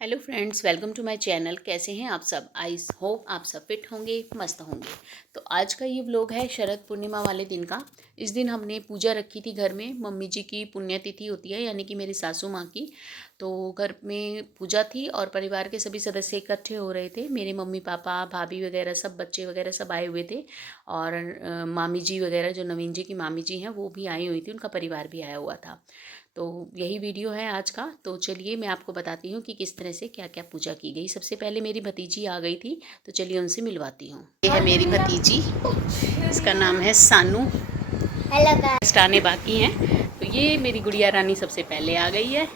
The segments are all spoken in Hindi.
Hello friends, welcome to my channel. कैसे हैं आप सब? आई होप आप सब फिट होंगे, मस्त होंगे। तो आज का ये व्लॉग है शरद पूर्णिमा वाले दिन का। इस दिन हमने पूजा रखी थी घर में। मम्मी जी की पुण्यतिथि होती है, यानी कि मेरी सासू माँ की। तो घर में पूजा थी और परिवार के सभी सदस्य इकट्ठे हो रहे थे। मेरे मम्मी पापा, भाभी वगैरह, सब बच्चे वगैरह सब आए हुए थे। और मामी जी वगैरह, जो नवीन जी की मामी जी हैं, वो भी आई हुई थी। उनका परिवार भी आया हुआ था। तो यही वीडियो है आज का। तो चलिए मैं आपको बताती हूँ कि किस तरह से क्या क्या पूजा की गई। सबसे पहले मेरी भतीजी आ गई थी, तो चलिए उनसे मिलवाती हूँ। ये है मेरी भतीजी, इसका नाम है सानू। हेलो गाइस, आने बाकी हैं। तो ये मेरी गुड़िया रानी सबसे पहले आ गई है।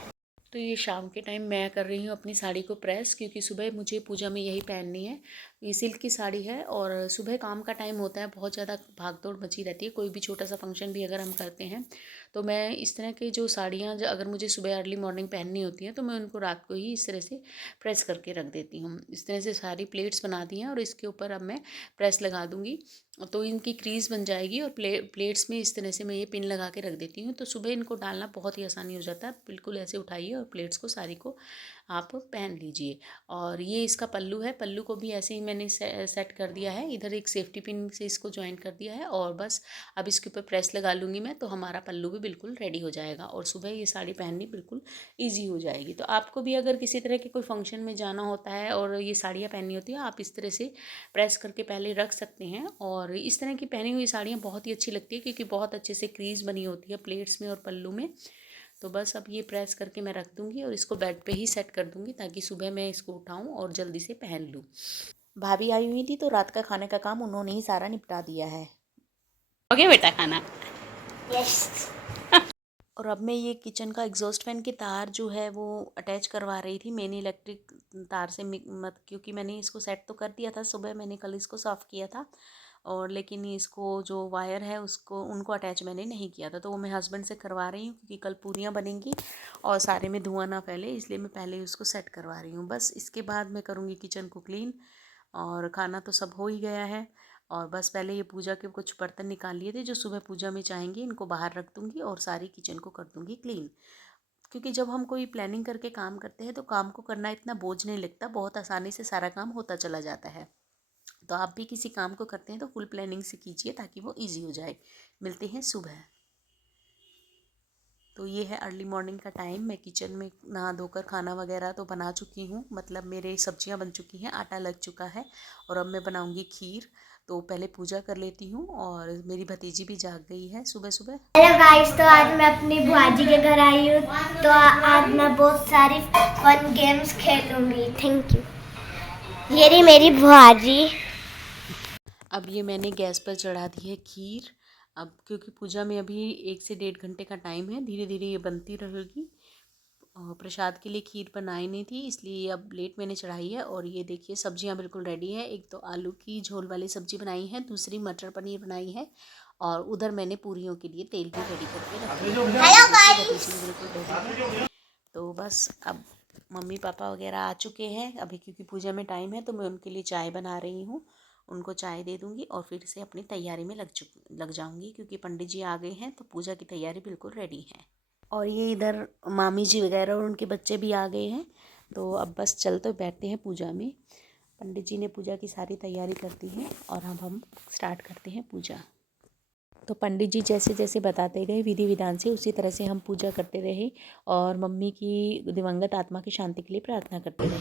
तो ये शाम के टाइम मैं कर रही हूँ अपनी साड़ी को प्रेस, क्योंकि सुबह मुझे पूजा में यही पहननी है। ये सिल्क की साड़ी है और सुबह काम का टाइम होता है, बहुत ज़्यादा भाग दौड़ मची रहती है। कोई भी छोटा सा फंक्शन भी अगर हम करते हैं तो मैं इस तरह की जो साड़ियाँ अगर मुझे सुबह अर्ली मॉर्निंग पहननी होती हैं तो मैं उनको रात को ही इस तरह से प्रेस करके रख देती हूँ। इस तरह से सारी प्लेट्स बना दी हैं और इसके ऊपर अब मैं प्रेस लगा दूँगी, तो इनकी क्रीज बन जाएगी। और प्लेट्स में इस तरह से मैं ये पिन लगा के रख देती हूँ, तो सुबह इनको डालना बहुत ही आसानी हो जाता है। बिल्कुल ऐसे उठाइए और प्लेट्स को सारी को आप पहन लीजिए। और ये इसका पल्लू है, पल्लू को भी ऐसे ही मैंने सेट कर दिया है। इधर एक सेफ्टी पिन से इसको ज्वाइन कर दिया है और बस अब इसके ऊपर प्रेस लगा लूँगी मैं, तो हमारा पल्लू भी बिल्कुल रेडी हो जाएगा और सुबह ये साड़ी पहननी बिल्कुल ईजी हो जाएगी। तो आपको भी अगर किसी तरह के कोई फंक्शन में जाना होता है और ये साड़ियाँ पहननी होती है, आप इस तरह से प्रेस करके पहले रख सकते हैं। और इस तरह की पहनी हुई साड़ियाँ बहुत ही अच्छी लगती है, क्योंकि बहुत अच्छे से क्रीज बनी होती है प्लेट्स में और पल्लू में। तो बस अब ये प्रेस करके मैं रख दूँगी और इसको बेड पे ही सेट कर दूँगी, ताकि सुबह मैं इसको उठाऊँ और जल्दी से पहन लूँ। भाभी आई हुई थी तो रात का खाने का काम उन्होंने ही सारा निपटा दिया है। हो गया बेटा खाना? यस। और अब मैं ये किचन का एग्जॉस्ट फैन की तार जो है वो अटैच करवा रही थी मेन इलेक्ट्रिक तार से, मत, क्योंकि मैंने इसको सेट तो कर दिया था सुबह, मैंने कल इसको साफ़ किया था। और लेकिन इसको जो वायर है उसको उनको अटैच मैंने नहीं किया था, तो वो मैं हस्बैंड से करवा रही हूँ, क्योंकि कल पूरियाँ बनेंगी और सारे में धुआं ना फैले, इसलिए मैं पहले उसको सेट करवा रही हूँ। बस इसके बाद मैं करूँगी किचन को क्लीन। और खाना तो सब हो ही गया है। और बस पहले ये पूजा के कुछ बर्तन निकाल लिए थे जो सुबह पूजा में चाहेंगे, इनको बाहर रख दूँगी और सारी किचन को कर दूँगी क्लीन। क्योंकि जब हम कोई प्लानिंग करके काम करते हैं तो काम को करना इतना बोझ नहीं लगता, बहुत आसानी से सारा काम होता चला जाता है। तो आप भी किसी काम को करते हैं तो फुल प्लानिंग से कीजिए, ताकि वो ईजी हो जाए। मिलते हैं सुबह। तो ये है अर्ली मॉर्निंग का टाइम। मैं किचन में नहा धोकर खाना वगैरह तो बना चुकी हूँ, मतलब मेरे सब्जियाँ बन चुकी हैं, आटा लग चुका है। और अब मैं बनाऊँगी खीर। तो पहले पूजा कर लेती हूँ। और मेरी भतीजी भी जाग गई है सुबह सुबह। हेलो गाइस, तो आज मैं अपनी बुआ जी के घर आई हूँ। तो आज मैं बहुत सारी फन गेम्स खेलूंगी। Thank you. ये रही मेरी बुआ जी। अब ये मैंने गैस पर चढ़ा दी है खीर। अब क्योंकि पूजा में अभी 1 से 1.5 घंटे का टाइम है, धीरे धीरे ये बनती रहेगी। और प्रसाद के लिए खीर बनाई नहीं थी, इसलिए अब लेट मैंने चढ़ाई है। और ये देखिए सब्जियां बिल्कुल रेडी है। एक तो आलू की झोल वाली सब्जी बनाई है, दूसरी मटर पनीर बनाई है। और उधर मैंने पूरियों के लिए तेल भी रेडी करके रख दिया है। हेलो देखिए गाइस। भतीजी भी बिल्कुल रेडी है। तो बस अब मम्मी पापा वगैरह आ चुके हैं अभी, क्योंकि पूजा में टाइम है, तो मैं उनके लिए चाय बना रही हूँ। उनको चाय दे दूँगी और फिर से अपनी तैयारी में लग जाऊँगी, क्योंकि पंडित जी आ गए हैं, तो पूजा की तैयारी बिल्कुल रेडी है। और ये इधर मामी जी वगैरह और उनके बच्चे भी आ गए हैं। तो अब बस चल तो बैठते हैं पूजा में। पंडित जी ने पूजा की सारी तैयारी कर दी है और अब हम स्टार्ट करते हैं पूजा। तो पंडित जी जैसे जैसे बताते गए विधि विधान से, उसी तरह से हम पूजा करते रहे और मम्मी की दिवंगत आत्मा की शांति के लिए प्रार्थना करते रहे।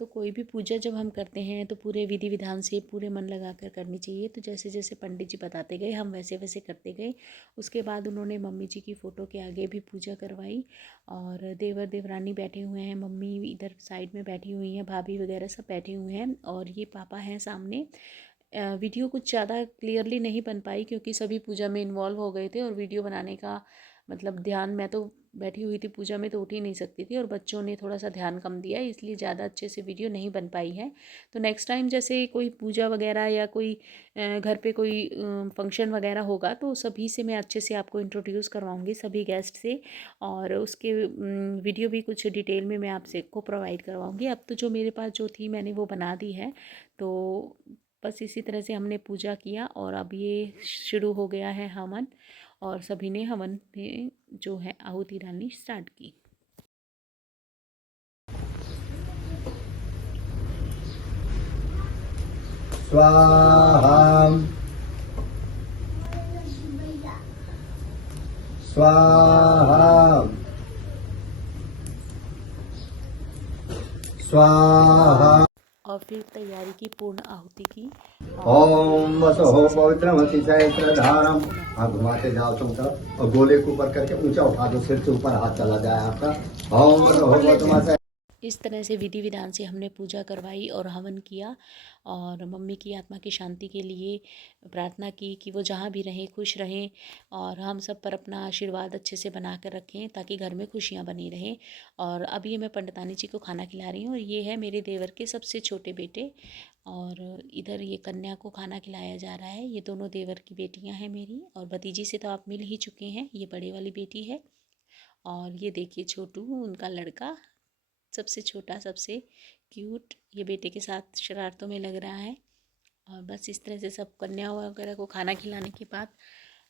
तो कोई भी पूजा जब हम करते हैं तो पूरे विधि विधान से पूरे मन लगाकर करनी चाहिए। तो जैसे जैसे पंडित जी बताते गए हम वैसे वैसे करते गए। उसके बाद उन्होंने मम्मी जी की फ़ोटो के आगे भी पूजा करवाई। और देवर देवरानी बैठे हुए हैं, मम्मी इधर साइड में बैठी हुई हैं, भाभी वगैरह सब बैठे हुए हैं और ये पापा हैं सामने। वीडियो कुछ ज़्यादा क्लियरली नहीं बन पाई, क्योंकि सभी पूजा में इन्वॉल्व हो गए थे और वीडियो बनाने का मतलब ध्यान मैं तो बैठी हुई थी पूजा में तो उठ ही नहीं सकती थी, और बच्चों ने थोड़ा सा ध्यान कम दिया, इसलिए ज़्यादा अच्छे से वीडियो नहीं बन पाई है। तो नेक्स्ट टाइम जैसे कोई पूजा वगैरह या कोई घर पे कोई फंक्शन वगैरह होगा तो सभी से मैं अच्छे से आपको इंट्रोड्यूस करवाऊँगी, सभी गेस्ट से, और उसके वीडियो भी कुछ डिटेल में मैं आपसे को प्रोवाइड करवाऊँगी। अब तो जो मेरे पास जो थी मैंने वो बना दी है। तो बस इसी तरह से हमने पूजा किया, और अब ये शुरू हो गया है हवन, और सभी ने हवन में जो है आहुति डालनी स्टार्ट की। स्वाहा स्वाहा स्वाहा। और फिर तैयारी की पूर्ण आहुति की। ओम वसो पवित्रमति चैत्रधारम। हाँ घुमाते जाओ तुम सब, और गोले को ऊपर करके ऊंचा उठा दो, सिर से ऊपर हाथ चला जाए आपका। ओम वसो पवित्रमति। इस तरह से विधि विधान से हमने पूजा करवाई और हवन किया, और मम्मी की आत्मा की शांति के लिए प्रार्थना की कि वो जहाँ भी रहें खुश रहें, और हम सब पर अपना आशीर्वाद अच्छे से बना कर रखें ताकि घर में खुशियाँ बनी रहें। और अब ये मैं पंडितानी जी को खाना खिला रही हूँ, और ये है मेरे देवर के सबसे छोटे बेटे, और इधर ये कन्या को खाना खिलाया जा रहा है। ये दोनों देवर की बेटियाँ हैं मेरी, और भतीजी से तो आप मिल ही चुके हैं, ये बड़े वाली बेटी है, और ये देखिए छोटू उनका लड़का, सबसे छोटा सबसे क्यूट, ये बेटे के साथ शरारतों में लग रहा है। और बस इस तरह से सब कन्या वगैरह को खाना खिलाने के बाद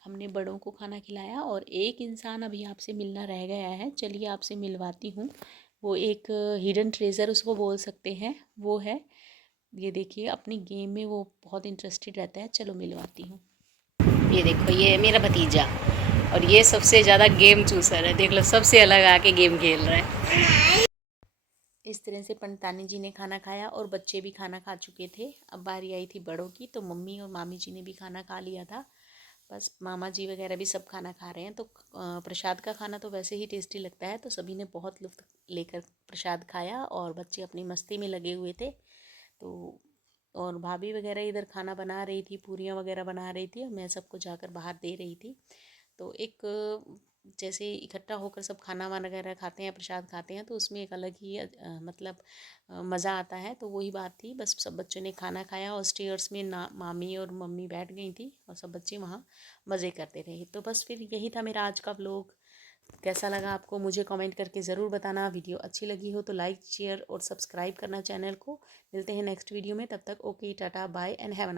हमने बड़ों को खाना खिलाया, और एक इंसान अभी आपसे मिलना रह गया है, चलिए आपसे मिलवाती हूँ। वो एक हिडन ट्रेजर उसको बोल सकते हैं, वो है, ये देखिए अपनी गेम में वो बहुत इंटरेस्टेड रहता है, चलो मिलवाती हूँ। ये देखो ये मेरा भतीजा, और ये सबसे ज़्यादा गेम चूसर है, देख लो सबसे अलग आके गेम खेल रहा है। इस तरह से पंडितानी जी ने खाना खाया, और बच्चे भी खाना खा चुके थे। अब बारी आई थी बड़ों की, तो मम्मी और मामी जी ने भी खाना खा लिया था। बस मामा जी वगैरह भी सब खाना खा रहे हैं। तो प्रसाद का खाना तो वैसे ही टेस्टी लगता है, तो सभी ने बहुत लुत्फ़ लेकर प्रसाद खाया, और बच्चे अपनी मस्ती में लगे हुए थे। तो और भाभी वगैरह इधर खाना बना रही थी, पूरियाँ वगैरह बना रही थी, और मैं सबको जाकर बाहर दे रही थी। तो एक जैसे इकट्ठा होकर सब खाना वाना वगैरह खाते हैं, प्रसाद खाते हैं, तो उसमें एक अलग ही मतलब मज़ा आता है। तो वही बात थी, बस सब बच्चों ने खाना खाया, और स्टेयर्स में ना मामी और मम्मी बैठ गई थी, और सब बच्चे वहाँ मज़े करते रहे। तो बस फिर यही था मेरा आज का व्लॉग। कैसा लगा आपको मुझे कमेंट करके ज़रूर बताना। वीडियो अच्छी लगी हो तो लाइक शेयर और सब्सक्राइब करना चैनल को। मिलते हैं नेक्स्ट वीडियो में, तब तक okay tata bye and have a nice day.